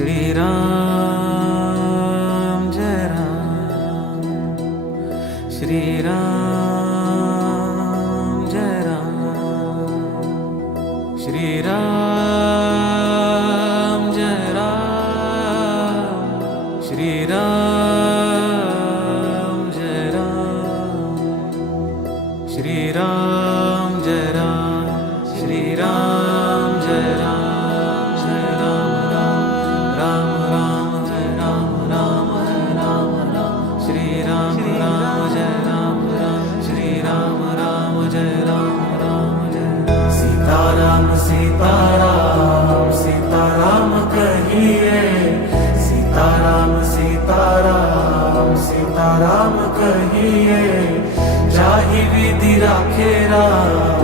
श्री राम जय राम, श्री राम जय राम, श्री राम जय राम, श्री राम जय राम, श्री राम जय राम, श्री राम जय राम, जय राम राम राम जय राम राम राम राम, श्री राम राम जय राम राम, श्री राम राम जय राम राम जय। सीताराम सीताराम सीताराम कहिए, सीताराम सीताराम सीताराम कहिए, जाहि विधि राखे राम